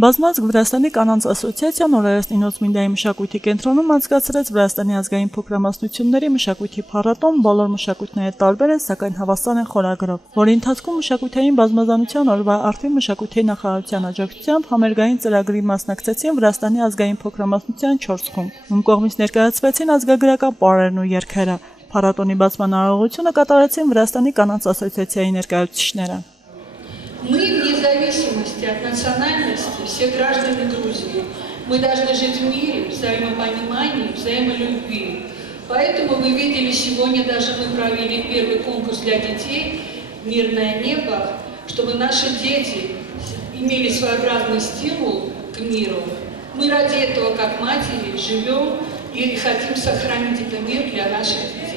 Բազմազգ Վրաստանի կանանց ասոցիացիան օրերս Նինոցմինդիայի մշակույթի կենտրոնում անցկացրեց Վրաստանի ազգային փոքրամասնությունների մշակույթի փառատոն, բոլոր մշակույթները տարբեր են, սակայն հավասար են խորագրով, որի ընթացքում մշակութային բազմազանության օրվա արդի մշակույթի նախարարության աջակցությամբ համերգային ծրագրի մասնակցեցին Վրաստանի ազգային փոքրամասնության 4 խումբ, ում կողմից ներկայացվեցին ազգագրական պարերն ու երգերը։ Փառատոնի բացման արարողությունը կատարեցին Վրաստանի կանանց ասոցիացիայի ներկայացուցիչները։ Мы, вне зависимости от национальности, все граждане Грузии, мы должны жить в мире, взаимопонимании, взаимолюбви. Поэтому вы видели, сегодня даже мы провели первый конкурс для детей «Мирное небо», чтобы наши дети имели своеобразный стимул к миру. Мы ради этого, как матери, живем и хотим сохранить этот мир для наших детей.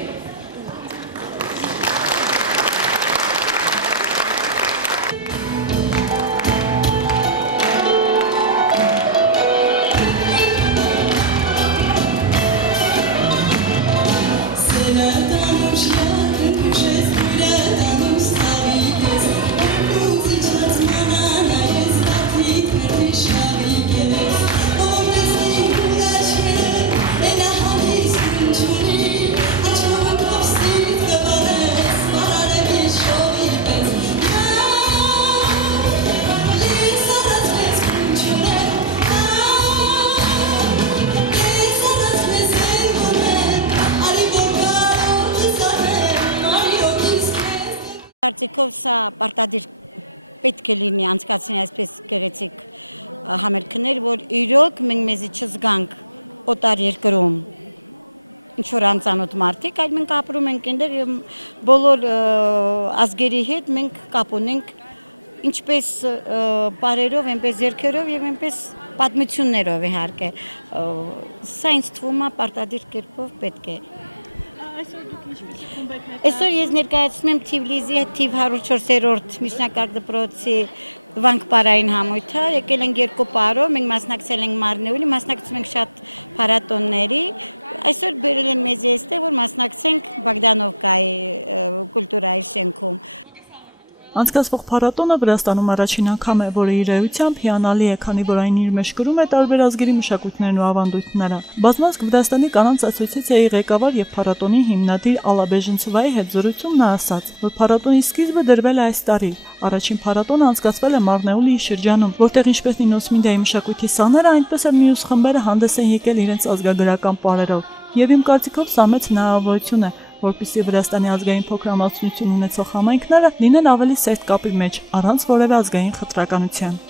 Անցկացվող փառատոնը Վրաստանում առաջին անգամ է, որը իր էությամբ հիանալի է, քանի որ այն իր մեջ կրում է տարբեր ազգերի մշակույթներն ու ավանդույթները։ Բազմազգ Վրաստանի կանանց ասոցիացիայի ղեկավար եւ փառատոնի հիմնադիր Ալլա Բեժենցովայի հետ զրույցում նա ասաց, որ փառատոնի սկիզբը դրվել է այս տարի։ Առաջին փառատոնը անցկացվել է Մարնեուլիի շրջանում, որտեղ ինչպես Նինոցմինդիայի մշակույթի սաները, այնպես էլ մյուս խմբերը հանդես են եկել իրենց ազգագրական պարերով։ Եվ իմ կարծիքով սա մեծ հնարավորություն է, որպեսզի Վրաստանի ազգային փոքրամասնություն ունեցող համայնքները լինեն ավելի սերտ կապի մեջ, առանց որևէ ազգային խտրականության։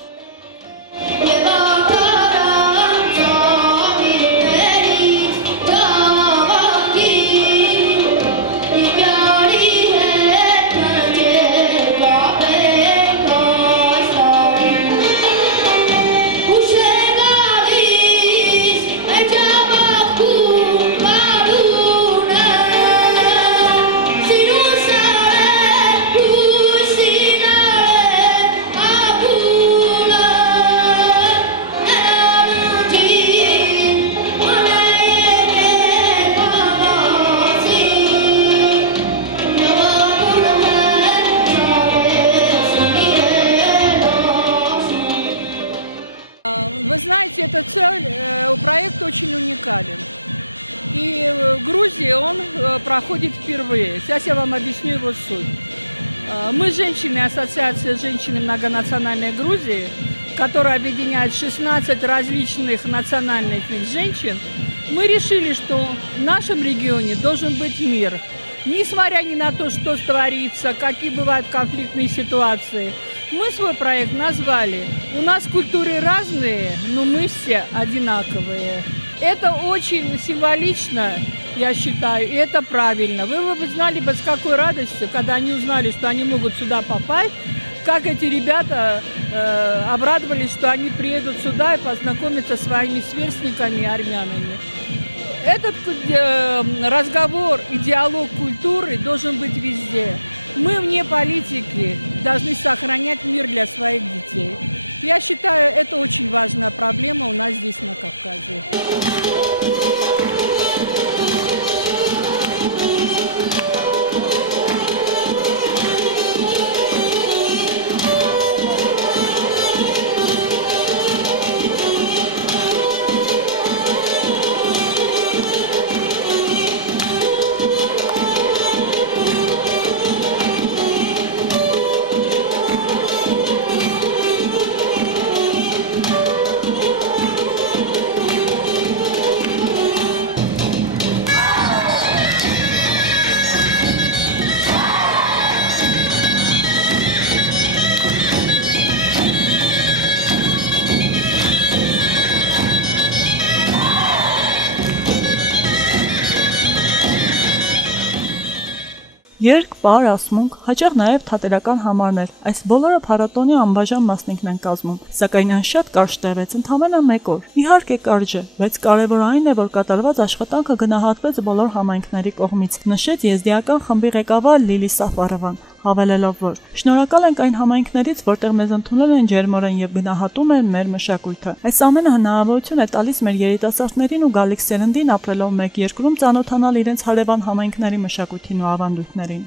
Երգ, պար, ասմունք, հաճախ նաև թատերական համարներ, այս բոլորը փառատոնի անբաժան մասնիկն են կազմում, սակայն այն շատ կարճ տևեց, ընդամենը 1 օր։ Իհարկե կարճ է, բայց կարևորը այն է, որ կատարված աշխատանքը գնահատվեց բոլոր համայնքների կողմից, նշեց եզդիական խմբի ղեկավար Լիլի Սաֆարովան, հավելելով, որ շնորհակալ ենք այն համայնքներից, որտեղ մեզ ընդունել են ջերմորեն եւ գնահատում են մեր մշակույթը։ Այս ամենը հնարավորություն է տալիս մեր երիտասարդներին ու գալիք սերնդին ապրելով մեկ երկրում ծանոթանալ իրենց հարևան համայնքների մշակույթին ու ավանդույթներին։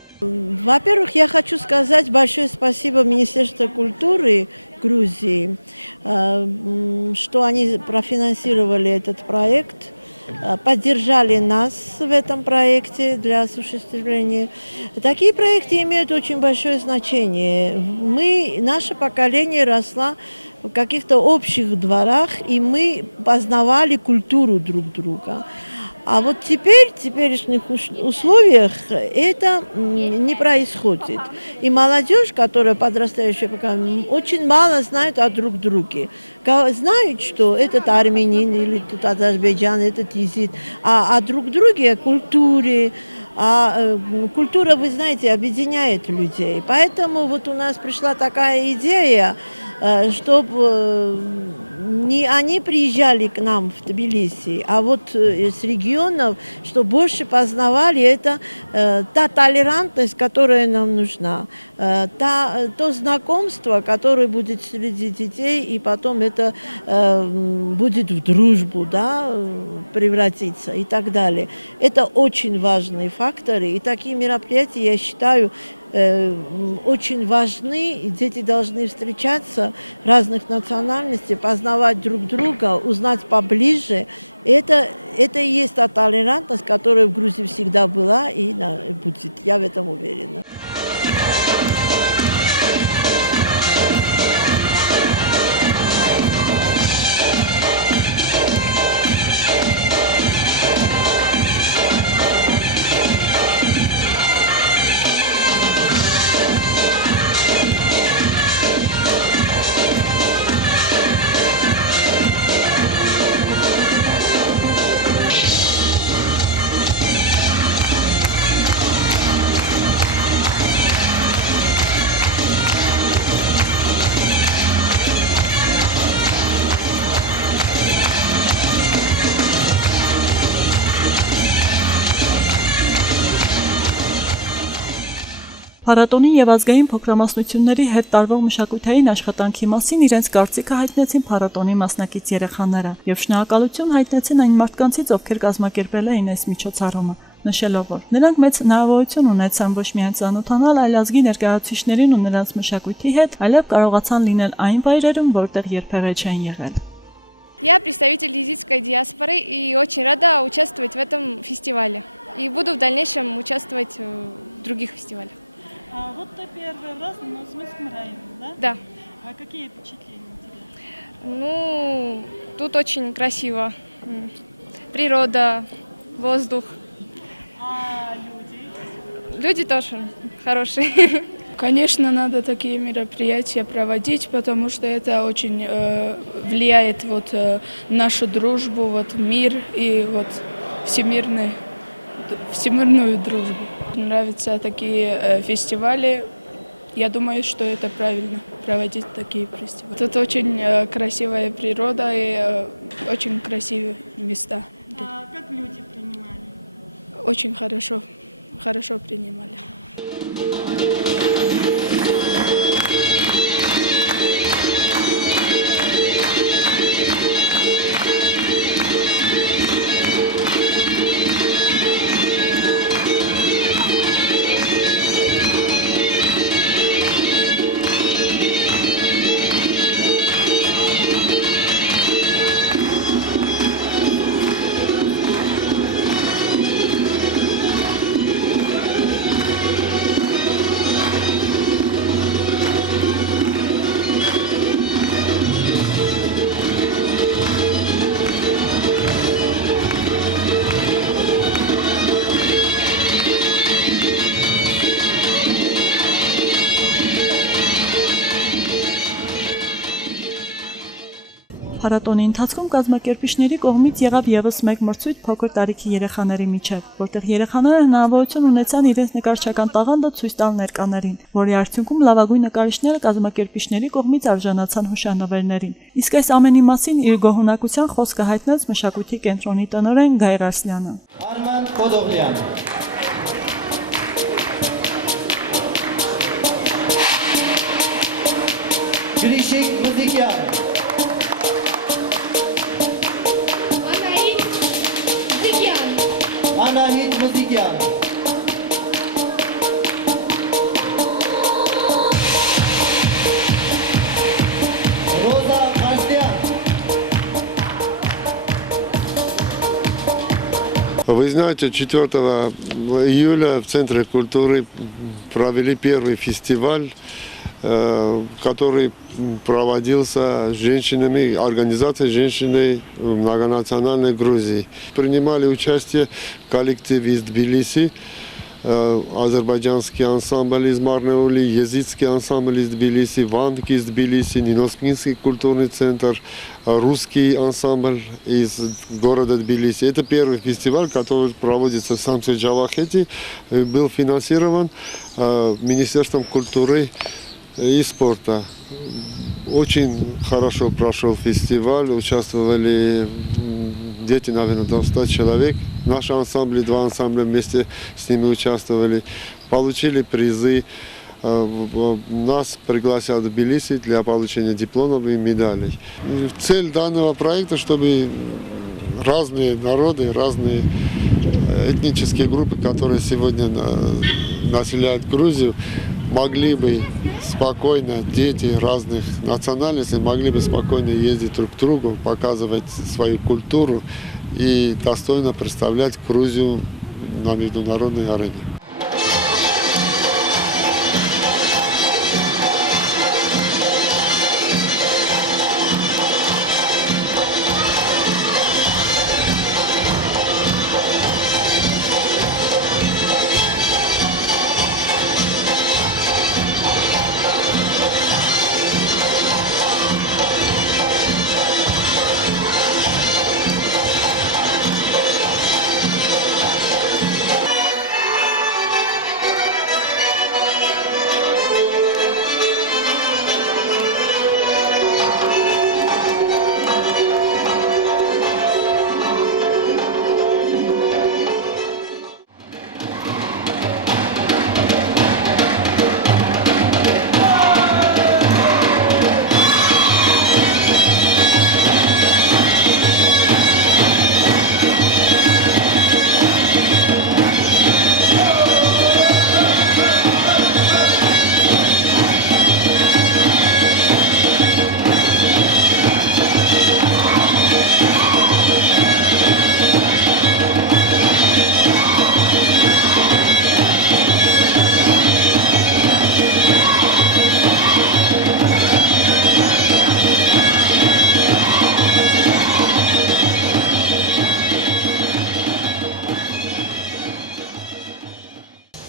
Փառատոնի եւ ազգային փոքրամասնությունների հետ տարվող մշակութային աշխատանքի մասին իրենց կարծիքը հայտնեցին փառատոնի մասնակից երեխաները եւ շնորհակալություն հայտնեցին այն մարդկանցից, ովքեր կազմակերպել էին այս միջոցառումը, նշելով, որ նրանք մեծ հնարավորություն ունեցան ոչ միայն ծանոթանալ այլ ազգի ներկայացուցիչներին ու նրանց մշակույթի հետ, այլև կարողացան լինել այն վայրերում, որտեղ երբևէ չեն եղել։ Փառատոնի ընթացքում կազմակերպիչների կողմից եղավ եւս մեկ մրցույթ փոքր տարիքի երեխաների միջև, որտեղ երեխաները հնարավորություն ունեցան իրենց նկարչական տաղանդը ցույց տալ ներկաներին, որի արդյունքում լավագույն նկարիչները կազմակերպիչների կողմից արժանացան հուշանվերներին։ Իսկ այս ամենի մասին իր գոհունակության խոսքը հայտնեց Մշակույթի կենտրոնի տնօրեն Գայ Ղարսլյանը։ Արման Կոդողլյան Գրիշիկ Մուզիկյան Անահիտ Մուզիկյան Ռոզա Ղարսլյան Вы знаете, 4 июля в Центре культуры провели первый фестиваль, который проводился женщинами, организацией женщины многонациональной Грузии. Принимали участие коллектив из Тбилиси, азербайджанский ансамбль из Марнеули, езидский ансамбль из Тбилиси, Ванки из Тбилиси, Ниноскинский культурный центр, русский ансамбль из города Тбилиси. Это первый фестиваль, который проводится в Самсу-Джавахете, был финансирован Министерством культуры и спорта. Очень хорошо прошел фестиваль, участвовали дети, наверное, до 100 человек. Наши ансамбли, 2 ансамбля вместе с ними участвовали, получили призы. Нас пригласят в Тбилиси для получения дипломов и медалей. Цель данного проекта, чтобы разные народы, разные этнические группы, которые сегодня населяют Грузию, могли бы спокойно, дети разных национальностей могли бы спокойно ездить друг к другу, показывать свою культуру и достойно представлять Грузию на международной арене.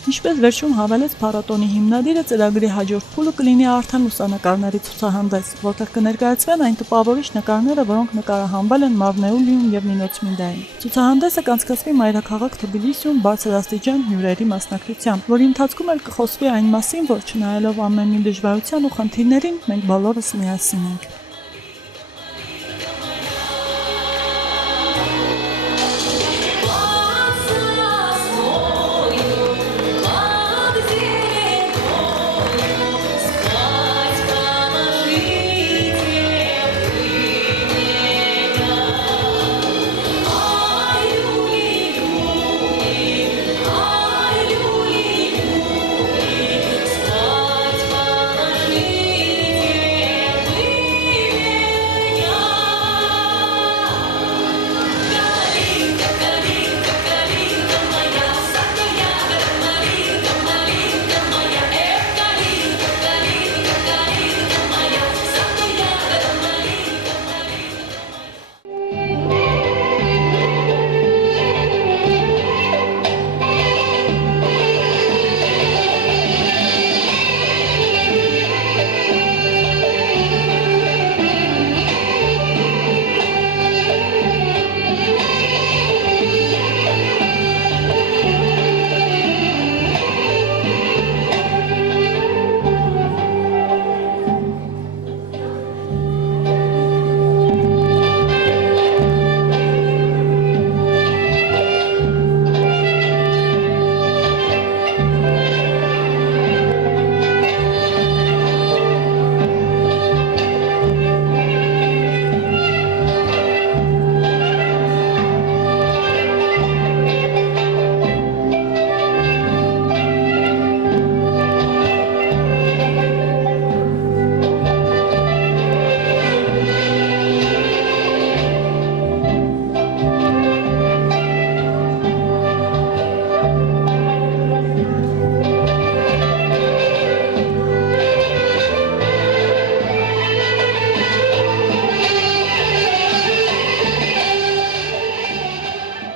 Ինչպես վերջում հավելեց փառատոնի հիմնադիրը, ծրագրի հաջորդ փուլը կլինի արդեն լուսանկարների ցուցահանդես, որտեղ կներկայացվեն այն տպավորիչ նկարները, որոնք նկարահանվել են Մարնեուլիում եւ Նինոցմինդայում։ Ցուցահանդեսը կանցկացվի մայրաքաղաք Թբիլիսիում բարձրաստիճան հյուրերի մասնակցությամբ, որի ընթացքում էլ կխոսվի այն մասին, որ չնայելով ամեն մի դժվարության ու խնդիրներին, մենք բոլորս միասին ենք։